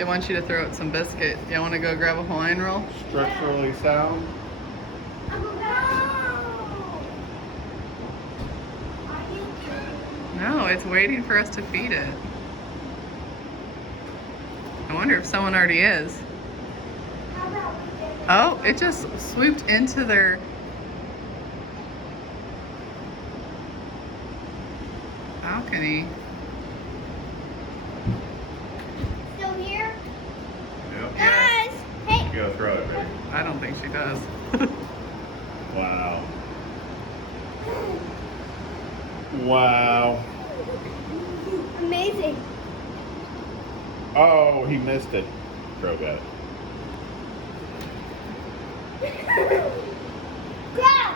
They want you to throw out some biscuit. You want to go grab a Hawaiian roll? Structurally sound. No, it's waiting for us to feed it. I wonder if someone already is. Oh, it just swooped into their... balcony. Still here? Yep. Guys! Hey! You gotta throw it, baby. I don't think she does. Wow. Wow. Amazing. Oh, he missed it. Crow got it. Grab!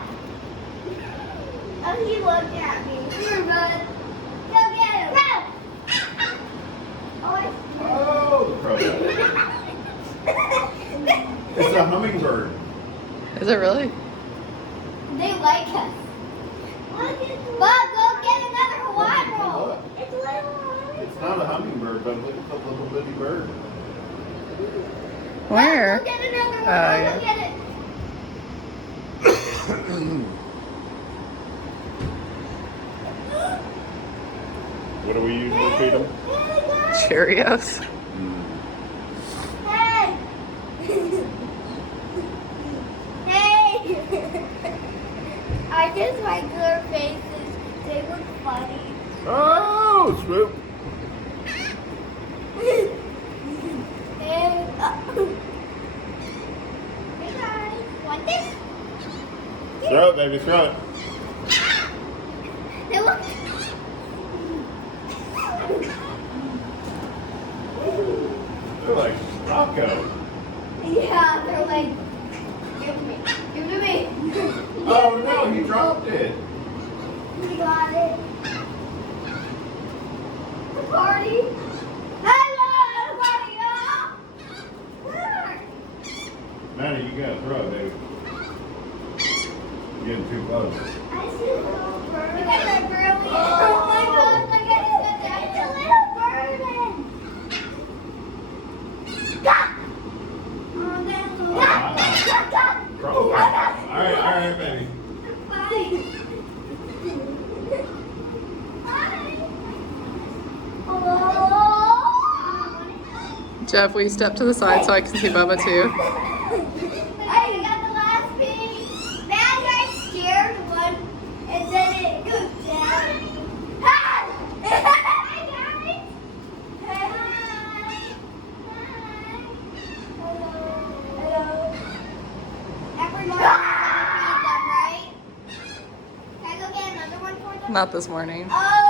Oh, he looked at me. Here, bud. Go get him. Grab! Oh, Oh, the crow got it. It's a hummingbird. Is it really? they like us. Bob, go get another Hawaiian roll. It's little. It's not a hummingbird, but look at the little bitty bird. Where? Go get another one. Oh, yeah. Go get it. What do we usually feed them? Cheerios. Hey! Hey! I just like their faces. They look funny. Oh, swoop. Hey! Hey guys, want this? Throw it, baby, throw it. They look. They're like Rocco. Yeah, they're like, give it to me. Give it to me. Oh no, he dropped it. We got it. The party. Hello, everybody. Manny, you gotta throw it, baby. You're getting too close. I see a little bird. Look at that girlie. Oh my God, look at it. It's a little bird. Gah! Oh, that's a Throw it. Alright, baby. Jeff, will you step to the side so I can see Bubba too? Hey, you got the last piece. That guy scared one, and then it goes down. Hi! Hi, guys! Hi! Hello. Hello. Every morning you feed them, right? Can I go get another one for them? Not this morning. Oh,